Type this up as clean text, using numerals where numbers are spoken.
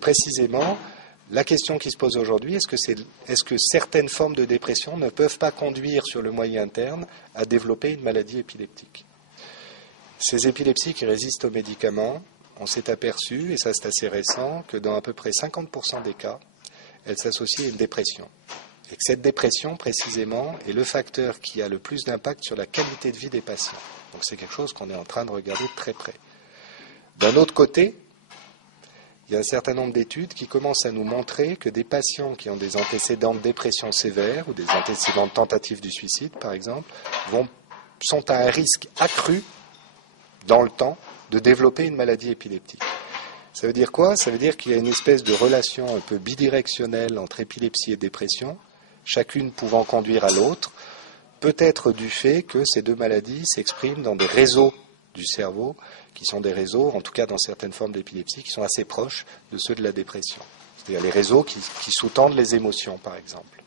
Précisément, la question qui se pose aujourd'hui, est-ce que certaines formes de dépression ne peuvent pas conduire sur le moyen terme à développer une maladie épileptique? Ces épilepsies qui résistent aux médicaments, on s'est aperçu, et ça c'est assez récent, que dans à peu près 50% des cas, elles s'associent à une dépression. Et que cette dépression, précisément, est le facteur qui a le plus d'impact sur la qualité de vie des patients. Donc c'est quelque chose qu'on est en train de regarder de très près. D'un autre côté, il y a un certain nombre d'études qui commencent à nous montrer que des patients qui ont des antécédents de dépression sévère ou des antécédents de tentative du suicide, par exemple, sont à un risque accru dans le temps de développer une maladie épileptique. Ça veut dire quoi? Ça veut dire qu'il y a une espèce de relation un peu bidirectionnelle entre épilepsie et dépression, chacune pouvant conduire à l'autre, peut-être du fait que ces deux maladies s'expriment dans des réseaux du cerveau, qui sont des réseaux, en tout cas dans certaines formes d'épilepsie, qui sont assez proches de ceux de la dépression. C'est-à-dire les réseaux qui sous-tendent les émotions, par exemple.